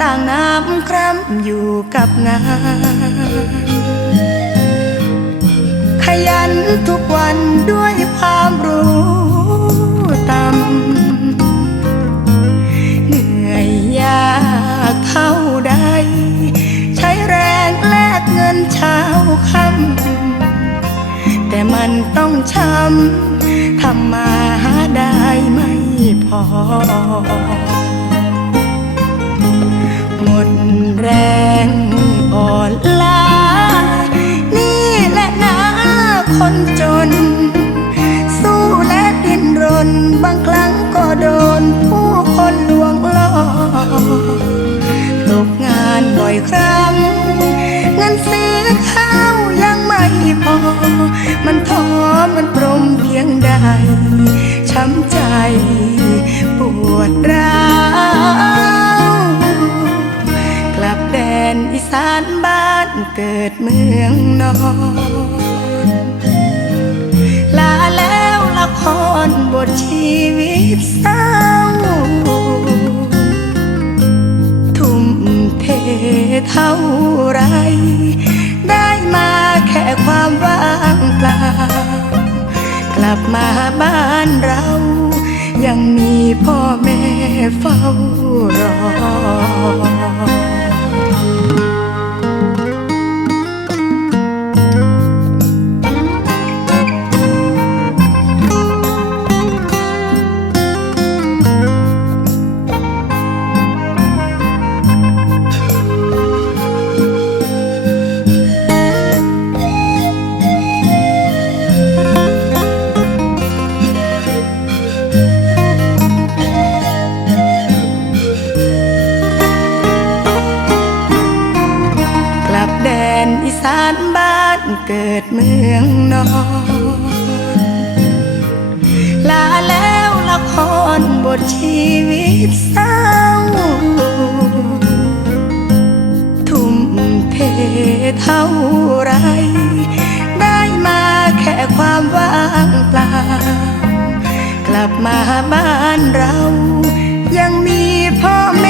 ต่างน้ำคร่ำอยู่กับงาน ขยันทุกวันด้วยความรู้ต่ำเหนื่อยยากเท่าใด ใช้แรงแลกเงินเช้าค่ำแต่มันต้องช้ำทำมาหาได้ไม่พอ ดแรงอ่อนล้า นี่แหละนะคนจน สู้และดิ้นรน บางครั้งก็โดนผู้คนลวงล่อตกงานบ่อยครั้งเงินซื้อข้าวยังไม่พอ มันท้อมันปรมเพียงใดช้ำใจปวดร้า เกิดเมืองนอนลาแล้วละครบทชีวิตเศร้า ทุ่มเทเท่าไร ได้มาแค่ความว่างเปล่า กลับมาบ้านเรา ยังมีพ่อแม่เฝ้ารอ อีสานบ้านเกิดเมืองนอนลาแล้วละครบทชีวิตเศร้า ทุ่มเทเท่าไร ได้มาแค่ความว่างเปล่า กลับมาบ้านเรา ยังมีพ่อแม่